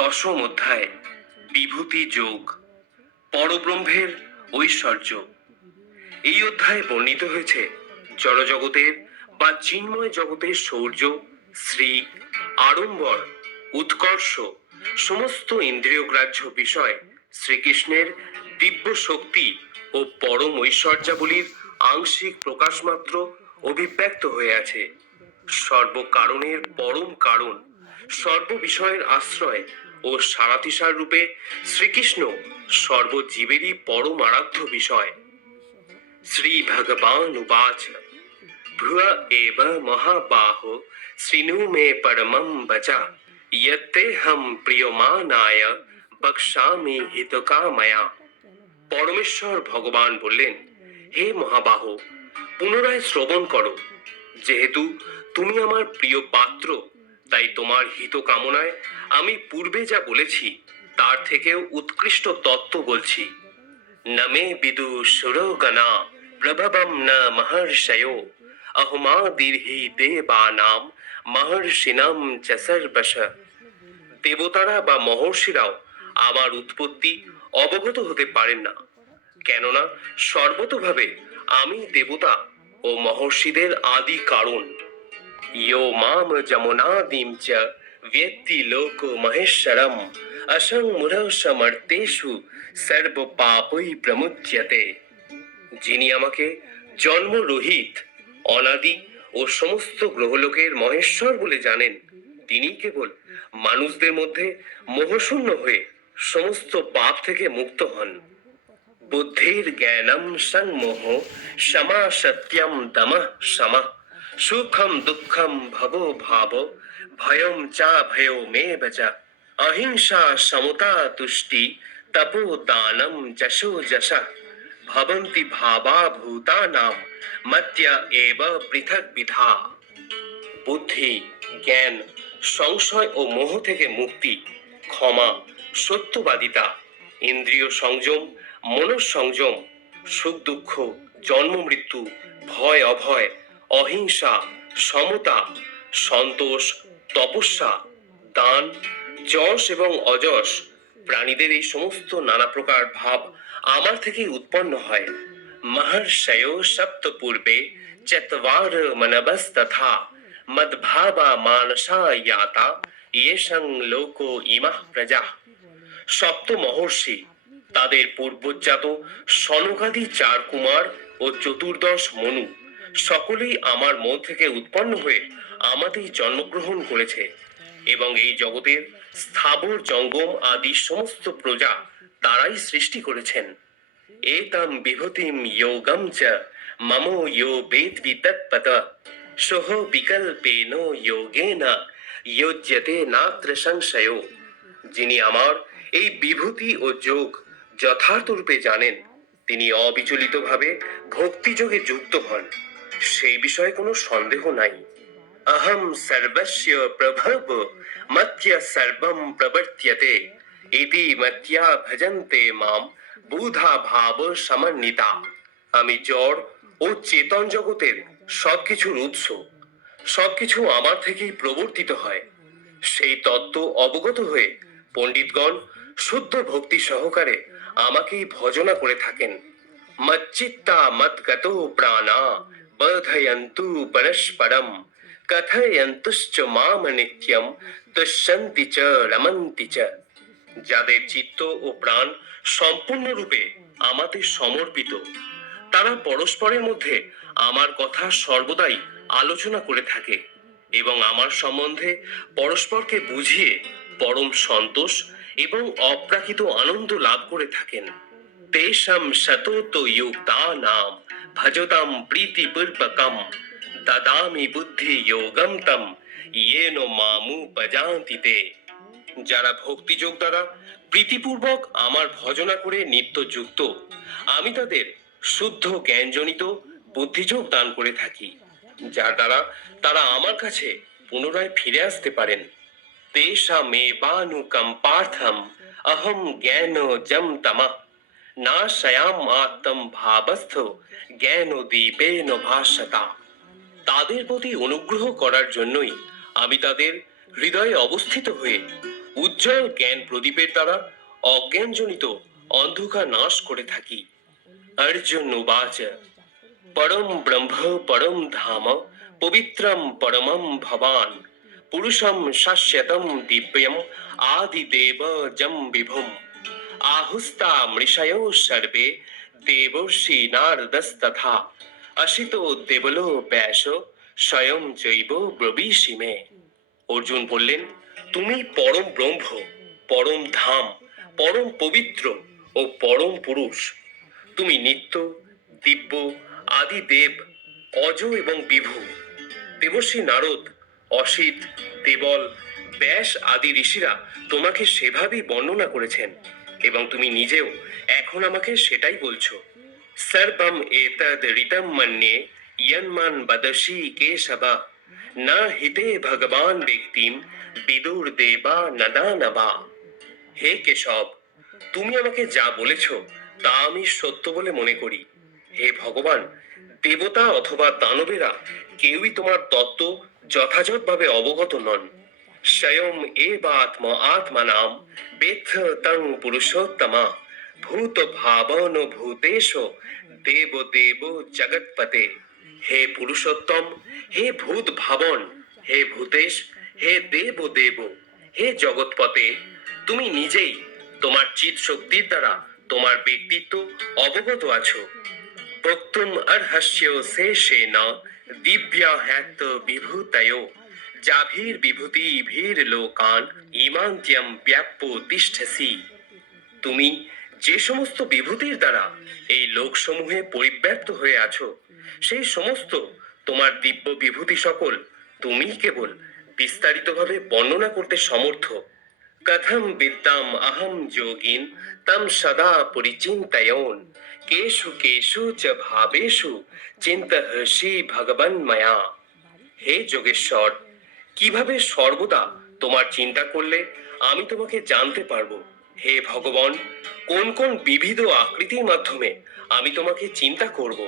দশম অধ্যায় বিভূতি যোগ পরব্রহ্মের ঐশ্বর্য এই অধ্যায়ে বর্ণিত হয়েছে জড়জগতের বা চিন্ময় জগতের শৌর্য শ্রী আড়ম্বর উৎকর্ষ সমস্ত ইন্দ্রিয়গ্রাহ্য বিষয় শ্রীকৃষ্ণের দিব্য শক্তি ও পরম ঐশ্বর্যাবলীর আংশিক প্রকাশমাত্র অভিব্যক্ত হয়ে আছে সর্বকারণের পরম কারণ সর্ববিষয়ের আশ্রয় ও সারাতিশার রূপে শ্রীকৃষ্ণ সর্বজীবেরই পরম আরাধ্য বিষয় শ্রী ভগবান উবাচ ভুয় এব মহাবাহ শ্রীনু মে পরমম বচা ইয়ে হম প্রিয়মানায় বক্সামি হিতকাময়া পরমেশ্বর ভগবান বললেন হে মহাবাহ পুনরায় শ্রবণ করো যেহেতু তুমি আমার প্রিয় পাত্র তাই তোমার হিত কামনায় আমি পূর্বে যা বলেছি তার থেকেও উৎকৃষ্ট তত্ত্ব বলছি নমে বিদু সুরোগনা প্রভবম ন মহর্ষয় দীর্ঘি দেবানাম মহর্ষিনাম চসর্বশ দেবতারা বা মহর্ষিরাও আমার উৎপত্তি অবগত হতে পারেন না কেননা সর্বতভাবে আমি দেবতা ও মহর্ষিদের আদি কারণ यो माम जमुनादिं च व्यक्ति लोको महेश्वरम असंमुढ़ समर्तेषु সর্ব পাপই প্রমুচ্যতে যিনি আমাকে জন্মরহিত অনাদি ও সমস্ত গ্রহলোকের মহেশ্বর বলে জানেন তিনি কেবল মানুষদের মধ্যে মোহশূন্য হয়ে সমস্ত পাপ থেকে মুক্ত হন বুদ্ধির জ্ঞানম সংমোহ ক্ষমা সত্যম দম সমা সুখম দুঃখম ভব ভাব ভয়ম চা ভয় মে বচা অহিংসা সমতা তুষ্টি তপো দানম যশো যশ ভবন্তি ভাবা ভূতানাম মত্যা এব পৃথক বিধা বুদ্ধি জ্ঞান সংশয় ও মোহ থেকে মুক্তি ক্ষমা সত্যবাদিতা ইন্দ্রিয় সংযম মনঃসংযম সুখ দুঃখ জন্ম মৃত্যু ভয় অভয় অহিংসা সমতা সন্তোষ তপস্যা দান যশ এবং অযশ প্রাণীদের এই সমস্ত নানা প্রকার ভাব আমার থেকেই উৎপন্ন হয় মহর্ষয় সপ্ত পূর্বে চতর মনবস তথা মদভাবা মানসা ইয়াতা ইয়েশং লোক ইমাহ প্রজা সপ্ত মহর্ষি তাদের পূর্বজাত সনকাদি চার কুমার ও চতুর্দশ মনু সকলেই আমার মন থেকে উৎপন্ন হয়ে আমাদেরই জন্মগ্রহণ করেছে এবং এই জগতের স্থাবর জঙ্গম আদি সমস্ত প্রজা তারাই সৃষ্টি করেছেন এতাম বিভূতিম যোগম চ মম ইয়ো বেদবি তৎপত সহ বিকল্পেন যোগেন যোজ্যতে নাত্র সংশয় যিনি আমার এই বিভূতি ও যোগ যথার্থরূপে জানেন তিনি অবিচলিতভাবে ভক্তিযোগে যুক্ত হন সেই বিষয়ে কোনো সন্দেহ নাই আহম সর্বস্য প্রভব মত্য সর্বম প্রবর্তিয়তে ইতি মত্যা ভজন্তে মাম বুধা ভাব সমন্বিতা আমি জড় ও চেতন জগতের সবকিছুর উৎস সবকিছু আমার থেকেই প্রবর্তিত হয় সেই তত্ত্ব অবগত হয়ে পণ্ডিতগণ শুদ্ধ ভক্তি সহকারে আমাকেই ভজনা করে থাকেন মচ্চিত্তা মৎগত প্রাণা বধয়ন্তু পরস্পরম কথয়ন্তুশ্চ মাম নিত্যম তুষ্যন্তি চ রমন্তি চ যাদের চিত্ত ও প্রাণ সম্পূর্ণরূপে আমাদের সমর্পিত তারা পরস্পরের মধ্যে আমার কথা সর্বদাই আলোচনা করে থাকে এবং আমার সম্বন্ধে পরস্পরকে বুঝিয়ে পরম সন্তোষ এবং অপ্রাকৃত আনন্দ লাভ করে থাকেন তেষাম শত তো নাম ভজতাম প্রীতিপূর্বকম দাদামি বুদ্ধি যোগম তম ইয়েন মামু পজান্তিতে যারা ভক্তিযোগ দ্বারা প্রীতিপূর্বক আমার ভজনা করে নিত্য যুক্ত আমি তাদের শুদ্ধ জ্ঞানজনিত বুদ্ধিযোগ দান করে থাকি যার দ্বারা তারা আমার কাছে পুনরায় ফিরে আসতে পারেন তেষা পার্থম অহম জ্ঞান জম তমা নাশয়াম আত্মম ভাবস্থ জ্ঞান ও ভাষ্যতা তাদের প্রতি অনুগ্রহ করার জন্যই আমি তাদের হৃদয়ে অবস্থিত হয়ে উজ্জ্বল জ্ঞান প্রদীপের দ্বারা অজ্ঞানজনিত অন্ধকার নাশ করে থাকি অর্জুন উবাচ পরম ব্রহ্ম পরম ধাম পবিত্রম পরমম ভবান পুরুষম শাশ্বতম দিব্যম আদিদেব জম বিভুম আহুস্তা মৃষয় সর্বে দেবর্ষি নারদস্তথা অসিত দেবলো ব্যাস স্বয়ং জৈব ব্রবীষি মে অর্জুন বললেন তুমি পরম ব্রহ্ম পরম ধাম পরম পবিত্র ও পরম পুরুষ তুমি নিত্য দিব্য আদি দেব অজ এবং বিভু দেবশ্রী নারদ অসিত দেবল ব্যাস আদি ঋষিরা তোমাকে সেভাবেই বর্ণনা করেছেন এবং তুমি নিজেও এখন আমাকে সেটাই বলছো সর্বম এতদ ঋতম মন্যে ইয়ন্মান বদসি সবা না হিতে ভগবান ব্যক্তিম বিদুর দেবা নদা নবা হে কেশব তুমি আমাকে যা বলেছ তা আমি সত্য বলে মনে করি হে ভগবান দেবতা অথবা দানবেরা কেউই তোমার তত্ত্ব যথাযথভাবে অবগত নন স্বয়ং এবাত্ম আত্মনাম বেথ তং পুরুষোত্তমা ভূত ভাবন ভূতেশ দেব দেব জগৎপতে হে পুরুষোত্তম হে ভূত ভাবন হে ভূতেশ হে দেব দেব হে জগৎপতে তুমি নিজেই তোমার চিত শক্তির দ্বারা তোমার ব্যক্তিত্ব অবগত আছো বক্তুম অর্হস্য শেষে ন দিব্যা হ্যাত বিভূতয় যাভীর বিভূতি ভীর লোকান ইমান্ত্যম ব্যাপ্য তিষ্ঠেসি তুমি যে সমস্ত বিভূতির দ্বারা এই লোকসমূহে পরিব্যাপ্ত হয়ে আছো সেই সমস্ত তোমার দিব্য বিভূতি সকল তুমি কেবল বিস্তারিতভাবে বর্ণনা করতে সমর্থ কথম বিদ্যাম আহম যোগিন তম সদা পরিচিন্তায়ন কেশু কেশু চ ভাবেশু চিন্তহসি ভগবন্ময়া হে যোগেশ্বর কিভাবে সর্বদা তোমার চিন্তা করলে আমি তোমাকে জানতে পারবো হে ভগবান কোন কোন বিবিধ আকৃতির মাধ্যমে আমি তোমাকে চিন্তা করব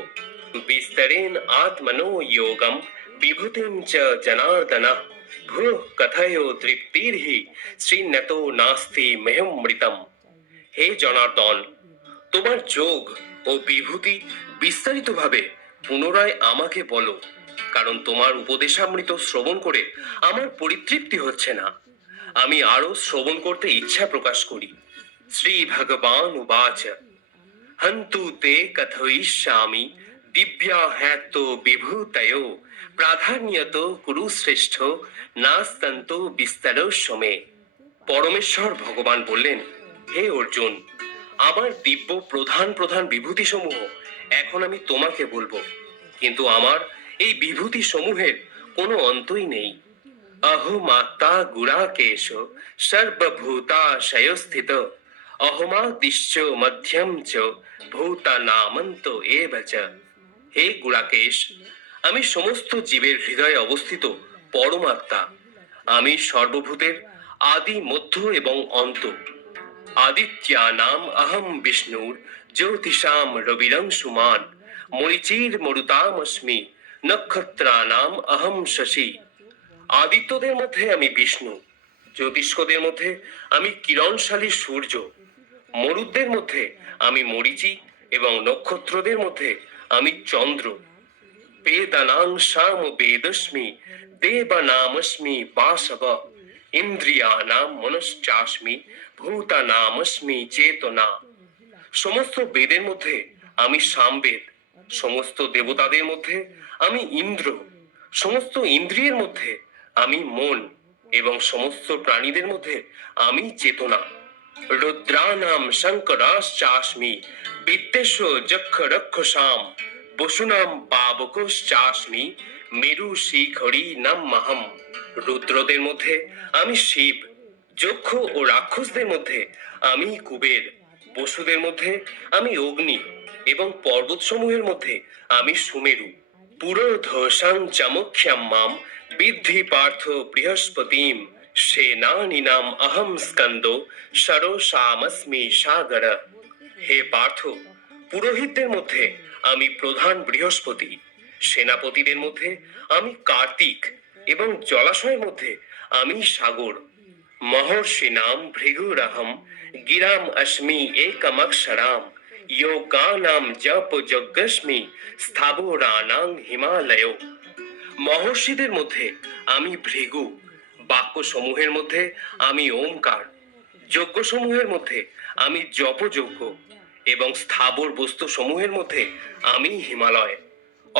বিস্তারেন আত্মনো যোগম বিভূতিম চ জনার্দনা ভ্রু কথায় তৃপ্তির হি নেত নাস্তি মৃতম হে জনার্দন তোমার যোগ ও বিভূতি বিস্তারিতভাবে পুনরায় আমাকে বলো কারণ তোমার উপদেশামৃত শ্রবণ করে আমার পরিতৃপ্তি হচ্ছে না আমি আরো শ্রবণ করতে ইচ্ছা প্রকাশ করি শ্রী ভগবান উবাচ হন্তু তে কথয়িষ্যামি দিব্যা হ্যাত বিভূতয় প্রাধান্যত কুরু কুরুশ্রেষ্ঠ নাস্তন্ত বিস্তার সমে পরমেশ্বর ভগবান বললেন হে অর্জুন আমার দিব্য প্রধান প্রধান বিভূতি সমূহ এখন আমি তোমাকে বলবো কিন্তু আমার এই বিভূতি সমূহের কোনো অন্তই নেই অহমাত্মা গুণাকেশ সর্বভূতা শয়স্থিত দিশ্চ মধ্যম চ ভূতা নামন্ত এবচ হে গুড়াকেশ আমি সমস্ত জীবের হৃদয়ে অবস্থিত পরমাত্মা আমি সর্বভূতের আদি মধ্য এবং অন্ত আদিত্যা নাম অহম বিষ্ণুর জ্যোতিষাম রবিরং সুমান মরিচির মরুতামস্মি নক্ষত্রানাম আহম শশী আদিত্যদের মধ্যে আমি বিষ্ণু জ্যোতিষ্কদের মধ্যে আমি কিরণশালী সূর্য মরুদের মধ্যে আমি মরিচি এবং নক্ষত্রদের মধ্যে আমি চন্দ্র বেদানাং সাম বেদস্মি নামস্মি বাসব ইন্দ্রিয়ানাম মনশ্চাস্মি ভূতানামস্মি চেতনা সমস্ত বেদের মধ্যে আমি সামবেদ সমস্ত দেবতাদের মধ্যে আমি ইন্দ্র সমস্ত ইন্দ্রিয়ের মধ্যে আমি মন এবং সমস্ত প্রাণীদের মধ্যে আমি চেতনা রুদ্রানাম শঙ্করাশ্চাস্মি বিদ্বেষ যক্ষ রক্ষসাম বসুনাম পাবকশ্চাস্মি মেরু শিখরি নাম মাহাম রুদ্রদের মধ্যে আমি শিব যক্ষ ও রাক্ষসদের মধ্যে আমি কুবের বসুদের মধ্যে আমি অগ্নি এবং পর্বতসমূহের মধ্যে আমি সুমেরু পুরোধসাং চামক্ষাম মাম বিদ্ধি পার্থ বৃহস্পতিম সেনানিনাম আহম স্কন্দ সরোষামস্মি সাগর হে পার্থ পুরোহিতদের মধ্যে আমি প্রধান বৃহস্পতি সেনাপতিদের মধ্যে আমি কার্তিক এবং জলাশয়ের মধ্যে আমি সাগর মহর্ষি নাম ভৃগুরাহম গিরাম অশ্মি একমক্ষরাম যোগানাম জপ যজ্ঞস্মি স্থাবরানাং হিমালয় মহর্ষিদের মধ্যে আমি ভৃগু বাক্য সমূহের মধ্যে আমি ওমকার যজ্ঞ সমূহের মধ্যে আমি জপযজ্ঞ এবং স্থাবর বস্তু সমূহের মধ্যে আমি হিমালয়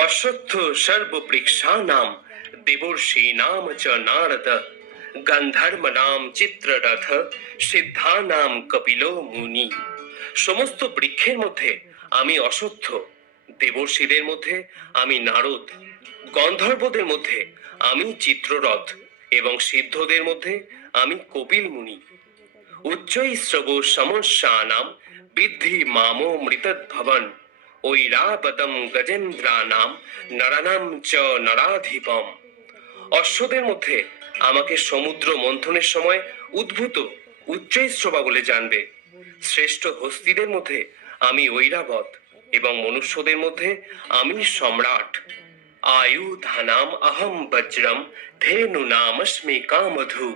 অশ্বত্থ সর্বপৃক্ষা নাম দেবর্ষি নাম চ নারদ গন্ধর্ম নাম চিত্ররথ নাম কপিল মুনি সমস্ত বৃক্ষের মধ্যে আমি অসত্য দেবর্ষীদের মধ্যে আমি নারদ গন্ধর্বদের মধ্যে আমি চিত্ররথ এবং সিদ্ধদের মধ্যে আমি কপিল মুনি সমস্যা নাম বৃদ্ধি মামো মৃত ভবন গজেন্দ্রা নাম নরানাম চ নরাধিপম অশ্বদের মধ্যে আমাকে সমুদ্র মন্থনের সময় উদ্ভূত শ্রবা বলে জানবে শ্রেষ্ঠ হস্তিদের মধ্যে আমি ঐরাবত এবং মনুষ্যদের মধ্যে আমি সম্রাট আয়ু ধানাম আহম বজ্রম ধেনু নামস্মি কামধু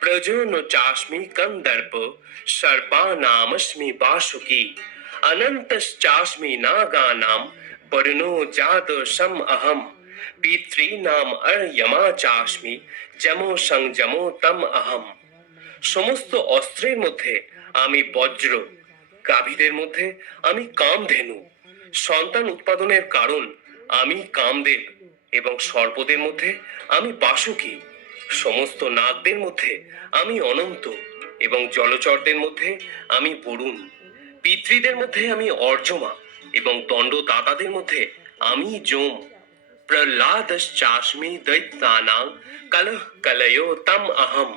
প্রজন চাস্মি কন্দর্প নামস্মি বাসুকি অনন্তশ্চাস্মি নাগানাম বর্ণো জাত সম অহম নাম অর্যমা চাস্মি যমো সংযমো তম অহম সমস্ত অস্ত্রের মধ্যে আমি বজ্র গাভীদের মধ্যে আমি কামধেনু সন্তান উৎপাদনের কারণ আমি কামদেব এবং সর্পদের মধ্যে আমি বাসুকি সমস্ত নাগদের মধ্যে আমি অনন্ত এবং জলচরদের মধ্যে আমি বরুণ পিতৃদের মধ্যে আমি অর্জমা এবং দণ্ডদাতাদের মধ্যে আমি যম প্রহ্লাদশ্চাস্মি দৈত্যানাং কলহ কলয়ো তম অহম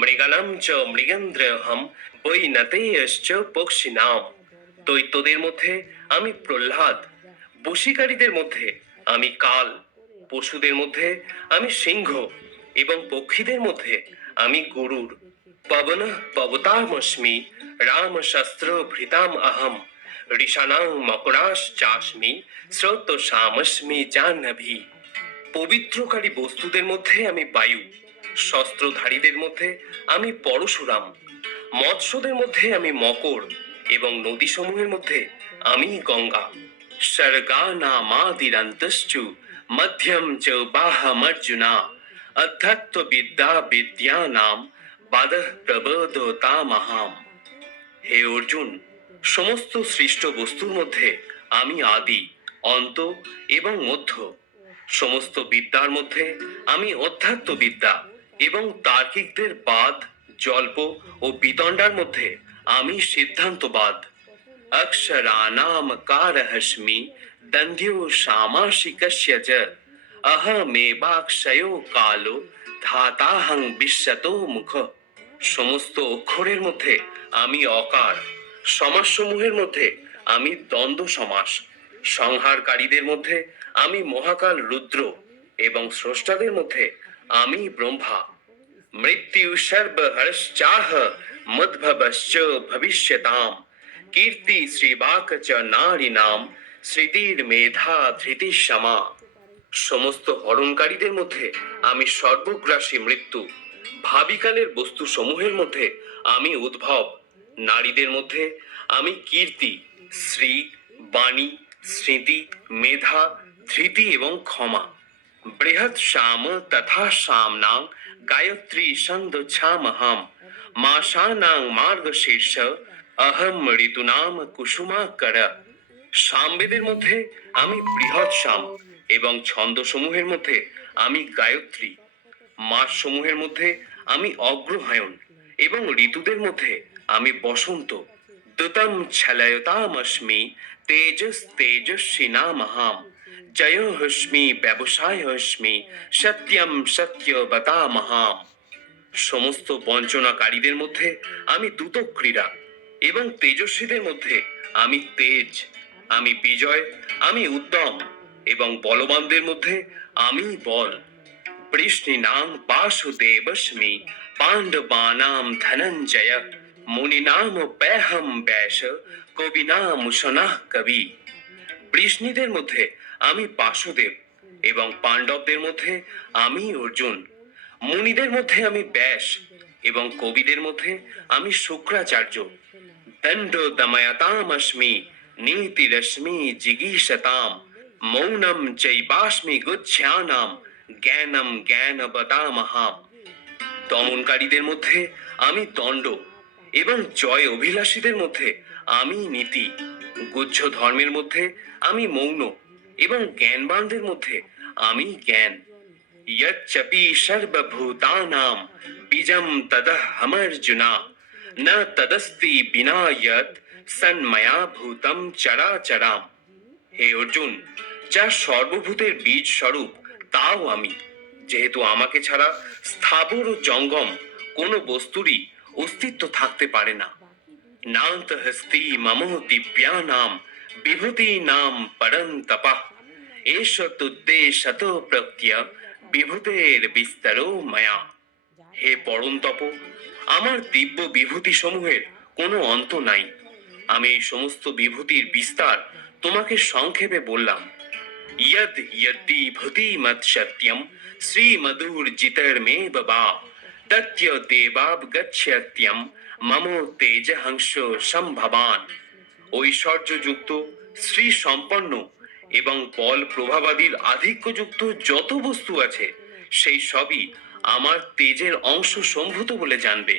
মৃগলম চ মৃগেন্দ্রহম ওই নাতেই এসছ পক্ষী নাম দৈত্যদের মধ্যে আমি প্রহ্লাদ বসিকারীদের মধ্যে আমি কাল পশুদের মধ্যে আমি সিংহ এবং পক্ষীদের মধ্যে আমি গরুর পবন পবতামস্মি রাম শাস্ত্র ভৃতাম আহম ঋষানাং মকরাশ চাসমি স্রোত সামস্মি জাহ্নভি পবিত্রকারী বস্তুদের মধ্যে আমি বায়ু শস্ত্রধারীদের মধ্যে আমি পরশুরাম মৎস্যদের মধ্যে আমি মকর এবং নদী সমূহের মধ্যে আমি গঙ্গা সর্গা না মা দিরান্তশ্চু মধ্যম চৌবাহমর্জুনা অধ্যাত্ম বিদ্যা বিদ্যা নাম বাদহ প্রবোধতা মহাম হে অর্জুন সমস্ত সৃষ্ট বস্তুর মধ্যে আমি আদি অন্ত এবং মধ্য সমস্ত বিদ্যার মধ্যে আমি অধ্যাত্ম বিদ্যা এবং তার্কিকদের বাদ জল্প ও বিতণ্ডার মধ্যে আমি সিদ্ধান্তবাদ অক্ষরাণাম কারহস্মি দন্ধ্য সামাসিকস্য চ অহমেবাক্ষয় কালো ধাতাহং বিশ্বত মুখ সমস্ত অক্ষরের মধ্যে আমি অকার সমাসসমূহের মধ্যে আমি দ্বন্দ্ব সমাস সংহারকারীদের মধ্যে আমি মহাকাল রুদ্র এবং স্রষ্টাদের মধ্যে আমি ব্রহ্মা মৃত্যু সর্বহরশ্চাহ মদ্ভবশ্চ ভবিষ্যতাম কীর্তি শ্রীবাক চ নারী নাম স্মৃতির মেধা ধৃতি সমস্ত হরণকারীদের মধ্যে আমি সর্বগ্রাসী মৃত্যু ভাবিকালের বস্তু সমূহের মধ্যে আমি উদ্ভব নারীদের মধ্যে আমি কীর্তি শ্রী বাণী স্মৃতি মেধা ধৃতি এবং ক্ষমা बृहत श्याम तथा श्यामनां गायत्री छामहां माशानां मार्गशीर्ष अहम ঋতুনাম কর সামবেদের মধ্যে আমি বৃহৎ সাম এবং ছন্দ সমূহের মধ্যে আমি গায়ত্রী মাস সমূহের মধ্যে আমি অগ্রহায়ণ এবং ঋতুদের মধ্যে আমি বসন্ত দতম ছলয়তামস্মি তেজস তেজস্বিনা মহাম ব্যবসায় ব্যবসায়হস্মি সত্যম সত্য মহা সমস্ত বঞ্চনাকারীদের মধ্যে আমি দ্রুত ক্রীড়া এবং তেজস্বীদের মধ্যে আমি তেজ আমি বিজয় আমি উদ্যম এবং বলবানদের মধ্যে আমি বল নাম বাসুদেবস্মি পাণ্ডবানাম ধনঞ্জয় নাম ব্যহম ব্যাস কবি নাম সোনা কবি বৃষ্ণিদের মধ্যে আমি বাসুদেব এবং পাণ্ডবদের মধ্যে আমি অর্জুন মুনিদের মধ্যে আমি ব্যাস এবং কবিদের মধ্যে আমি শুক্রাচার্য দণ্ড দময়তামস্মি নীতি রশ্মি জিগীষতাম মৌনম চৈবাস্মি গুচ্ছানাম জ্ঞানম জ্ঞানবতামহাম দমনকারীদের মধ্যে আমি দণ্ড এবং জয় অভিলাষীদের মধ্যে আমি নীতি গুচ্ছ ধর্মের মধ্যে আমি মৌন এবং জ্ঞানবানদের মধ্যে আমি জ্ঞান ইয়চ্চপি সর্বভূতানাম বীজম তদহমর্জুনা ন তদস্তি বিনা ইয়ত সন্ময়া ভূতম চরাচরাম হে অর্জুন যা সর্বভূতের বীজ স্বরূপ তাও আমি যেহেতু আমাকে ছাড়া স্থাবর ও জঙ্গম কোনো বস্তুরই অস্তিত্ব থাকতে পারে না নান্ত হস্তি মম দিব্যা নাম বিভূতি নাম পরম তপা এস তুদ্দে শত প্রত্যয় বিভূতের বিস্তার মায়া হে পরম তপ আমার দিব্য বিভূতি সমূহের কোনো অন্ত নাই আমি এই সমস্ত বিভূতির বিস্তার তোমাকে সংক্ষেপে বললাম ইয়দ ইয়দ্দি ভূতি মত সত্যম শ্রী মধুর জিতর মে বাবা তত্য দেবাব গচ্ছত্যম মম তেজ হংস সম্ভবান ঐশ্বর্যযুক্ত শ্রী সম্পন্ন এবং বল প্রভাবাদীর আধিক্যযুক্ত যত বস্তু আছে সেই সবই আমার তেজের অংশ সম্ভূত বলে জানবে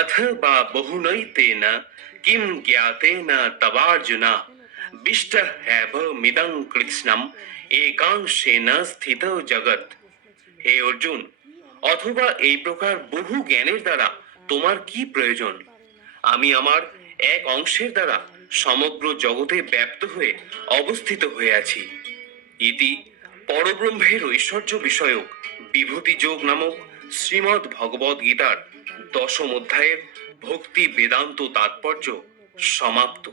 অথ বা বহুনৈতে না কিম জ্ঞাতে না তবার্জুনা বিষ্ট হ্যাভ মিদং কৃষ্ণম একাংশে না স্থিত জগৎ হে অর্জুন অথবা এই প্রকার বহু জ্ঞানের দ্বারা তোমার কি প্রয়োজন আমি আমার এক অংশের দ্বারা সমগ্র জগতে ব্যপ্ত হয়ে অবস্থিত হয়ে আছি ইতি পরব্রহ্মের ঐশ্বর্য বিষয়ক বিভূতি যোগ নামক শ্রীমদ্ ভগবদ গীতার দশম অধ্যায়ের ভক্তি বেদান্ত তাৎপর্য সমাপ্ত